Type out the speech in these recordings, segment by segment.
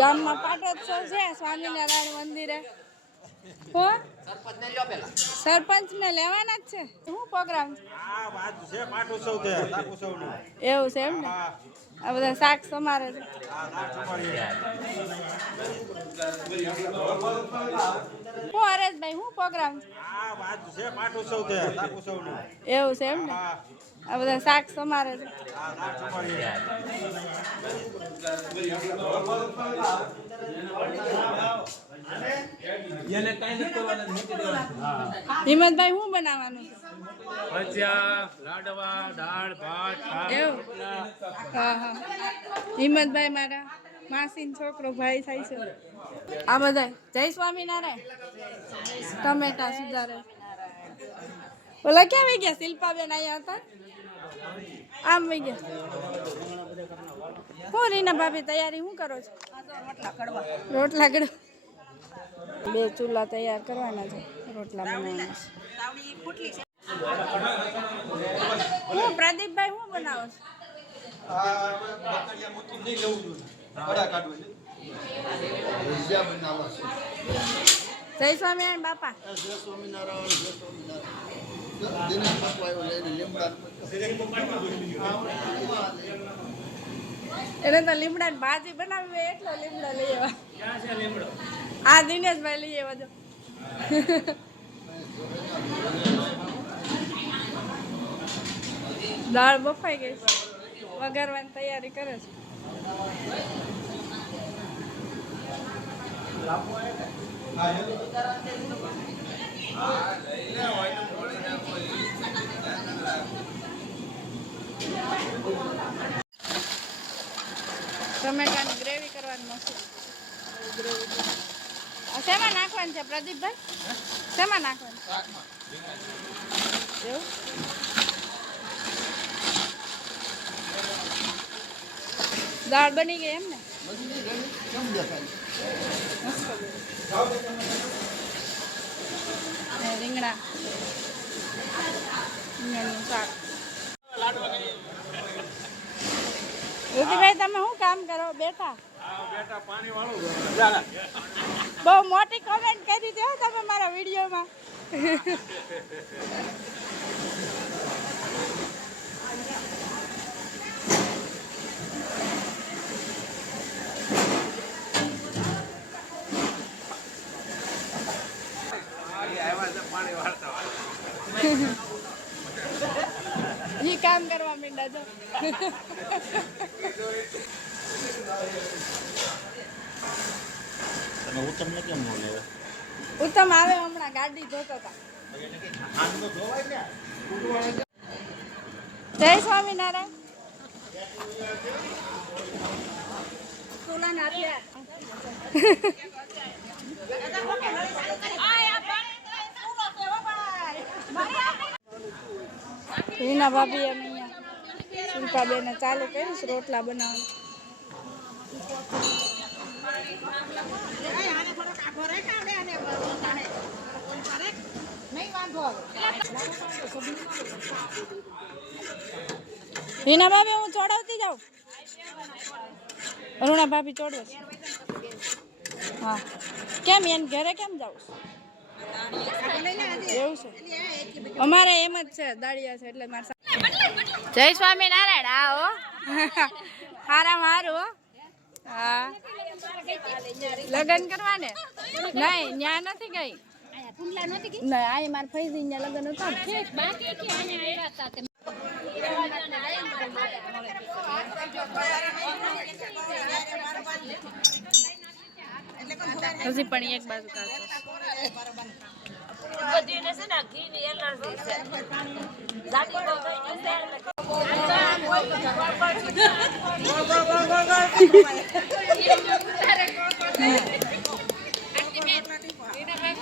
ગામમાં પાટોત્સવ છે સ્વામિનારાયણ મંદિરે. સરપંચ ને લેવાના જ છે. શું પ્રોગ્રામ છે? એવું છે એમ ને? આ બધા શાક સમારે છે. હું હરેશભાઈ શું પ્રોગ્રામ છે? એવું છે એમ ને? આ બધા શાક સમારે છે. હિંમતભાઈ શું બનાવવાનું છે? ભજીયા, લાડવા, દાળ, ભાત, એવું? હા હા. હિંમતભાઈ મારા માસીનો છોકરો ભાઈ થાય છે. આ બધા જય સ્વામિનારાયણ. ટમેટા સુધારે. ઓલા ક્યાં વહી ગયા? શિલ્પાબેન અહીંયા હતા. આમ વહી ગયા. હું રીના ભાભી તૈયારી શું કરો છો? રોટલા કડવા. બે ચૂલા તૈયાર કરવાના છે. રોટલા બનાવવાના છે. હું પ્રદીપભાઈ શું બનાવો છો? જય સ્વામિનારાયણ બાપા. એને તો લીમડા ની ભાજી બનાવી હોય એટલે લીમડા લઈ આવ્યા. આ દિનેશભાઈ લઈ આવ્યા જો. દાળ બફાઈ ગઈ છે. વઘારવાની તૈયારી કરે છે. ટમેટાની ગ્રેવી કરવાની મશીન. શેમાં નાખવાનું છે પ્રદીપભાઈ? શેમાં નાખવાનું? એવું? દાળ બની ગઈ એમ ને? રીંગણા રીંગણાનું શાક. ઋતિભાઈ તમે શું કામ કરો? બેઠા બહુ મોટી કોમેન્ટ કરી દીધી હો તમે મારા વિડીયોમાં. ઈ કામ કરવા માંડ્યા છો. ઉત્તમ આવે હમણાં ગાડી ધોતો હતા. જય સ્વામિનારાયણ. રીના ભાભી અને અહીંયા શિલ્પાબેને ચાલુ કર્યું છે રોટલા બનાવવાનું. રીના ભાભી હું ચોડાવતી જાઉં. અરુણા ભાભી ચોડવે છે. હા કેમ એને ઘરે કેમ જાઉં? એવું છે અમારે એમ જ છે દાળિયા છે એટલે મારે. જય સ્વામિનારાયણ. હા હો હારા મારું હો. હા લગ્ન કરવા ને? નહીં ન્યા નથી ગઈ. નહીં આ મારા ફૈજી ને લગ્ન હતા. હજી પણ એક બાજુ કાઢો.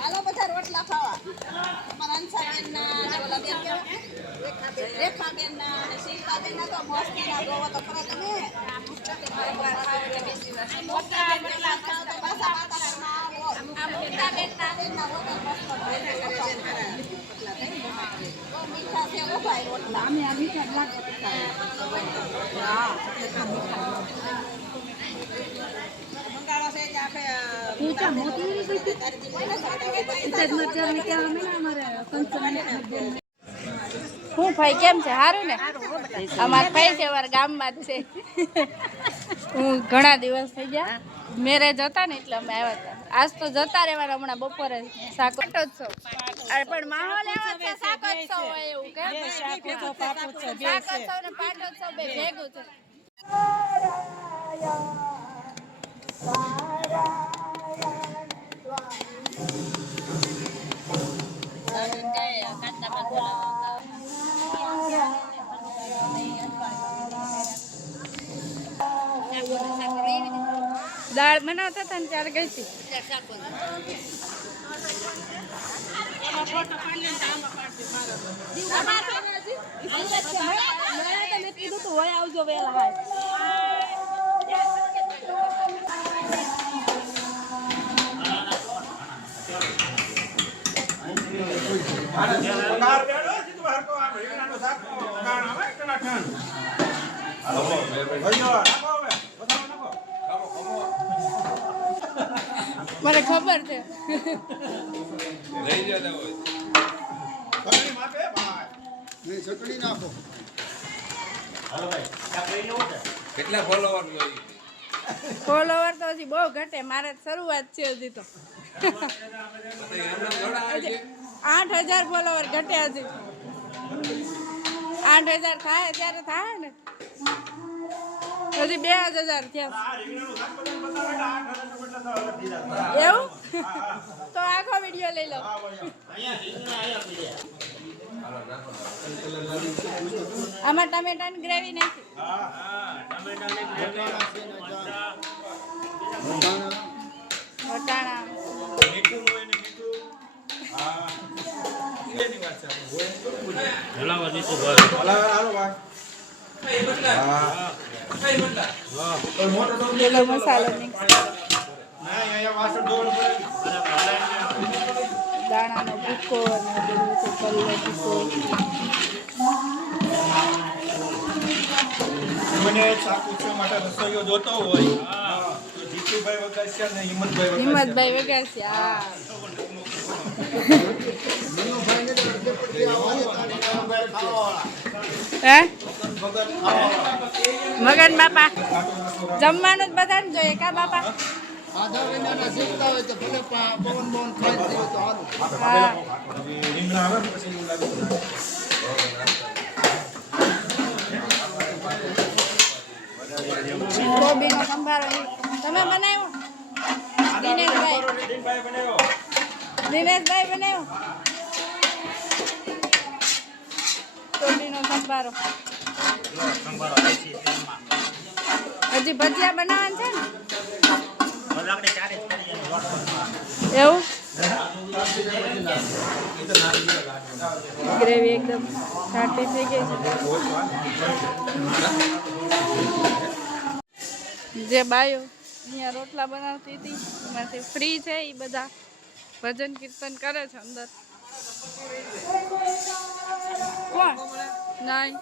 હાલો બધા રોટલા ખાવા. અમારા અંસાબેન ના રેખાબેન ના શિલ્પાબેન ના તો મસ્તી ના જોવો તો ખરા તમે. મીઠા છે રોટલા. અમે આ મીઠા જ લાગે. હું ભાઈ કેમ છે? સારું ને? અમાર ભાઈ છે અમારા ગામમાં જ છે. હું ઘણા દિવસ થઈ ગયા મેરેજ હતા ને એટલે અમે આવ્યા હતા. આજ તો જતા રહેવાના હમણાં બપોરે શાકોત્સવ. અરે પણ માહોલ એવો છે શાકોત્સવ હોય એવું કે શાકોત્સવ ને પાટોત્સવ બે ભેગું છે. દાળ બનાવતા હતા ને ત્યારે ગઈ હતી. કીધું તું હોય આવજો વેલા. મને ખબર છે. કેટલા ફોલોવર ફોલોવર તો હજી બહુ ઘટે. મારે શરૂઆત છે હજી તો. 8,000 ફોલોવર ઘટે હજી. 8,000 થાય ત્યારે થાય ને. હજી 2,000 થયા. એવું તો આખો વિડીયો લઈ લો. આમાં ટમેટાની ગ્રેવી નાખી. વટાણા લીલો મસાલો મિક્સ. દાણાનો ભૂકો અને બધું કલ્લો ભૂકો. મને શાકુચા માટે રસોઈયો જોતો હોય તો જીતુભાઈ વગાસિયા ને હિંમતભાઈ વગાસિયા. હે મગન બાપા જમવાનું જ બધાને જોઈએ કા બાપા? આધા મહિનાના શીખતા હોય તો ભલે પવન બવન ખાઈ જ તો સારું. હા રીંગણા આવે પછી એવું લાગે કોબીનો સંભારો તમે બનાવ્યો? દિનેશભાઈ બનાવ્યો કોબીનો સંભારો. હજી ભજીયા બનાવવાનું છે ને એવું? ગ્રેવી એકદમ ઘાટી થઈ ગઈ છે. જે બાયો અહીંયા રોટલા બનાવતી હતી એમાંથી ફ્રી છે એ બધા ભજન કીર્તન કરે છે અંદર. કોણ? નહીં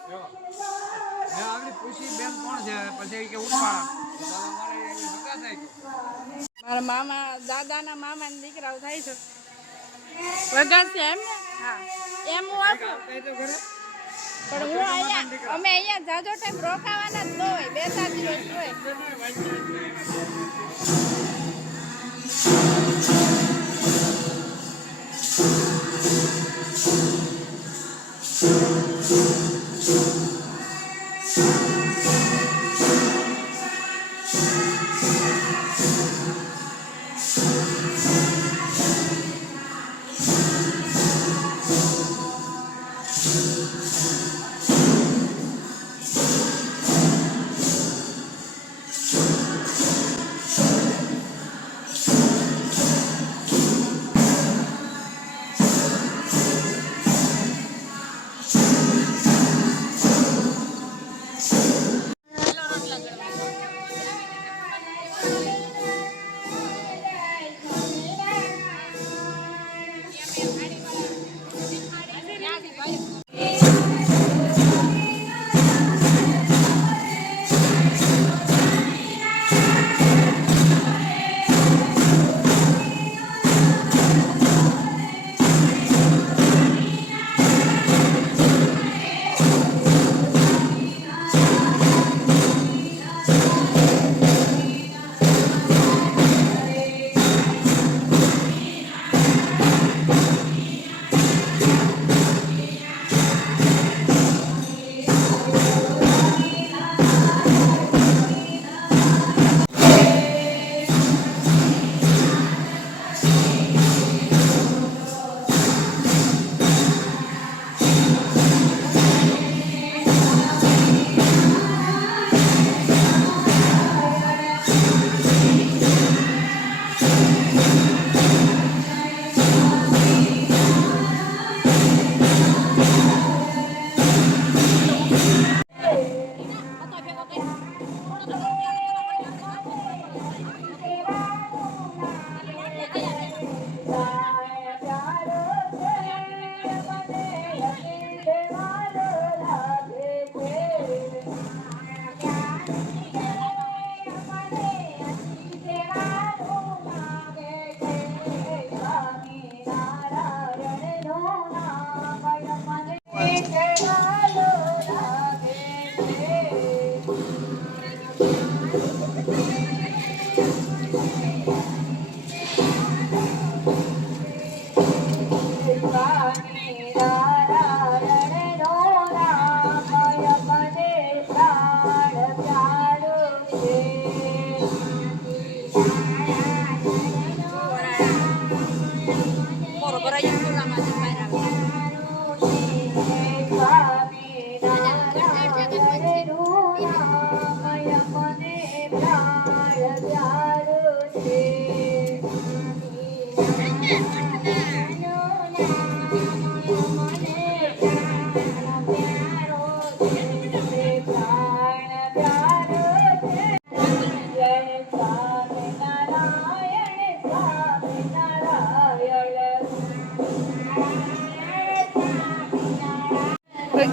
મારા મામા દાદાના મામાના દીકરાઓ થાય છે. વગાડશે એમ ને? હા એમ હું આપું પણ હું અહીંયા અમે અહીંયા જાજો ટાઈમ રોકાવાના જ ન હોય. 2-4 દિવસ હોય.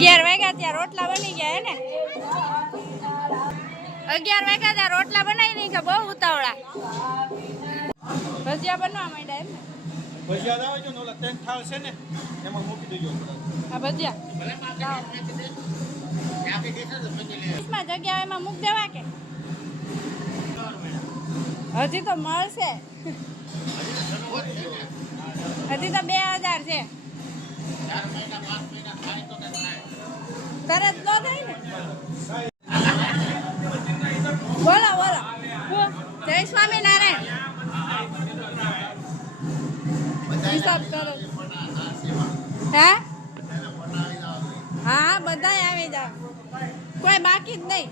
11 વાગ્યા ત્યાં રોટલા બની ગયા હે ને 11 વાગ્યા ત્યાં રોટલા બનાવી નહીં કે બહુ ઉતાવળા ભજીયા બનવા માંડ્યા એમ ને ભજીયા આવે છે ને ઓલા ત્રણ થાળ છે ને એમાં મૂકી દેજો આ ભજીયા માં જગ્યા એમાં મૂક દેવા કે હજી તો મળશે હજી તો 2000 છે તરત નો થાય ને બોલો બોલો જય સ્વામિનારાયણ હિસાબ કરો હે હા બધાય આવી જાવ કોઈ બાકી જ નહીં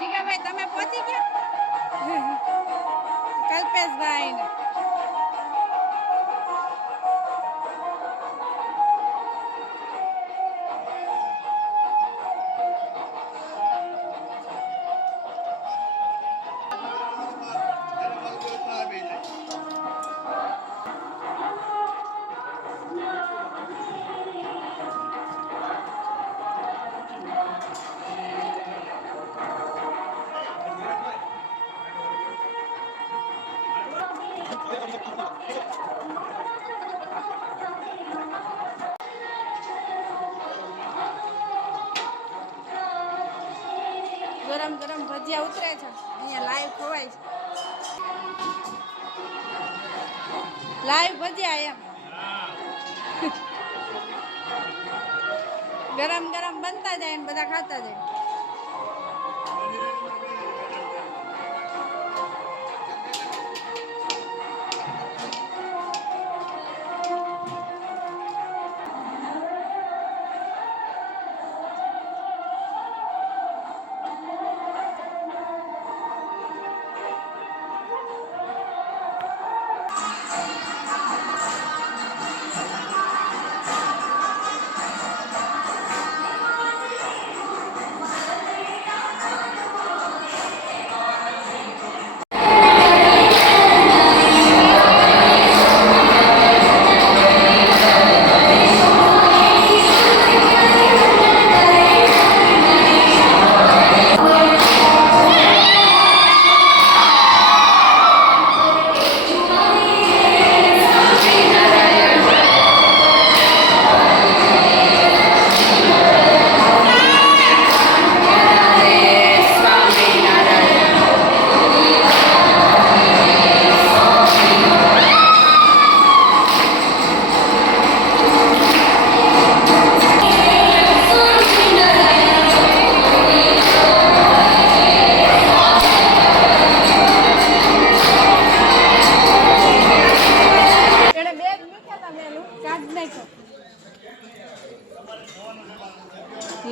જીગાભાઈ તમે પહોંચી ગયા કલ્પેશભાઈ ને ગરમ ગરમ ભજીયા ઉતરે છે અહીંયા લાઈવ ખવાય છે લાઈવ ભજીયા એમ ગરમ ગરમ બનતા જાય ને બધા ખાતા જાય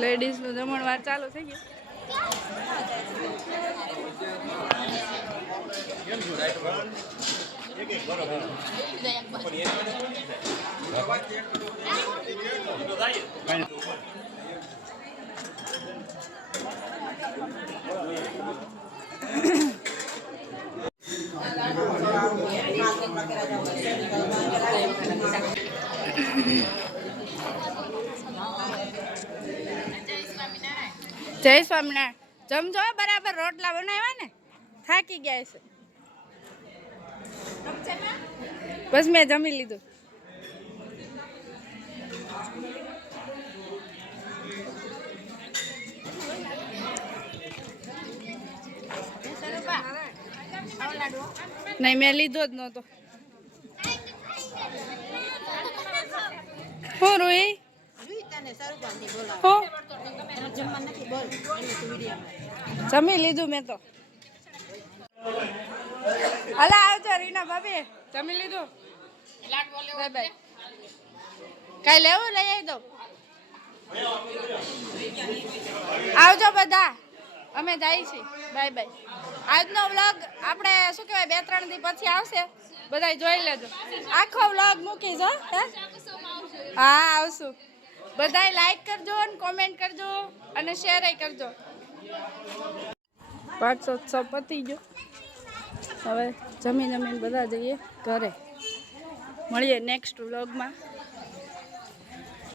લેડીઝ નું જમણવાર ચાલુ થઈ ગયું જય સ્વામિનારાયણ જમજો બરાબર રોટલા બનાવ્યા ને થાકી ગયા છે બસ મેં જમી લીધું નહીં મેં લીધો જ નહોતો હું રૂહી જમી લીધું મેં તો હલા આવજો રીના ભાભી જમી લીધું કઈ લેવું લઈ આવી દો આવજો બધા અમે જાય છીએ બાય બાય આજનો વ્લોગ આપણે શું કહેવાય 2-3 દી પછી આવશે બધા જોઈ લેજો આખો વ્લોગ મૂકીશ હો હા આવશું બધાય લાઈક કરજો અને કોમેન્ટ કરજો અને શેર કરજો 500 પતી ગયો હવે જમીન બધા જઈએ ઘરે મળીએ નેક્સ્ટ વ્લોગમાં